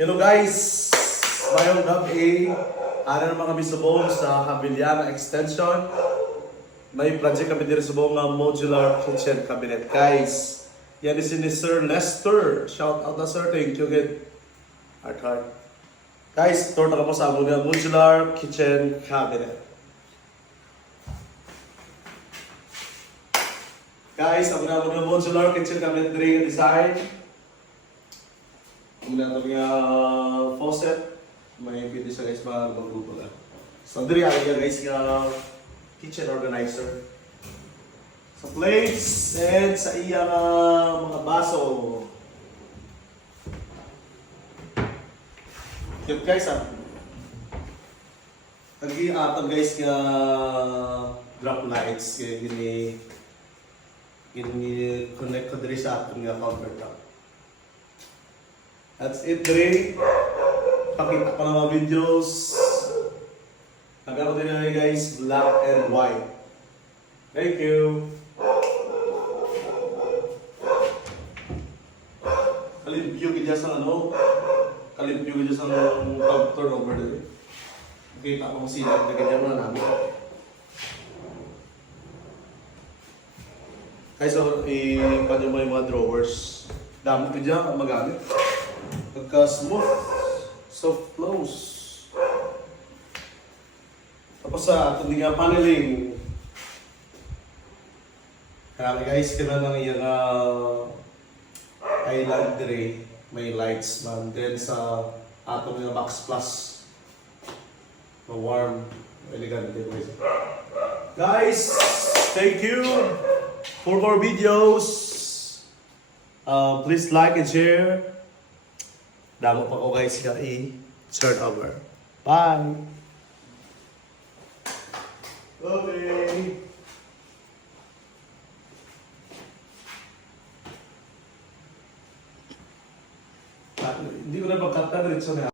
Hello guys! Mayong gabi, ano naman kami subong sa Kabilyana Extension. May project kami dito subong ng modular kitchen cabinet. Guys, yan is ni Sir Lester. Shout out na Sir, thank you again. Heart. Guys, tour na kamo sa among modular kitchen cabinet. Guys, ang mga modular kitchen cabinet ring design. Muna ito nga faucet. May pwede siya guys mag-grupo lang. So, diri ay guys nga kitchen organizer. Sa plates and sa iya mga baso. Cute guys ha. Nag-i-atag guys nga drop lights. Gini connect ko diri sa atong nga countertop. That's it, Dre. Pakita ko ng mga videos. Nagkaroon din na guys, black and white. Thank you. Kalimpyo ka sa ano? Kalimpyo ka sa turnover din. Pakita ko sila. Nagkanya mo na namin. Guys, so, ipan mo yung mga drawers. Dami ko dyan magamit. Pagka-smooth, soft close. Tapos sa ating nga paneling. Karami guys, kailan lang yung island tray. May lights man. Then sa atong nga box plus. Ma-warm. Elegant din guys. Guys, thank you for more videos. Please like and share. Damo pa ko guys nga i-turn over. Bye! Okay! Hindi ko na magkata rin sa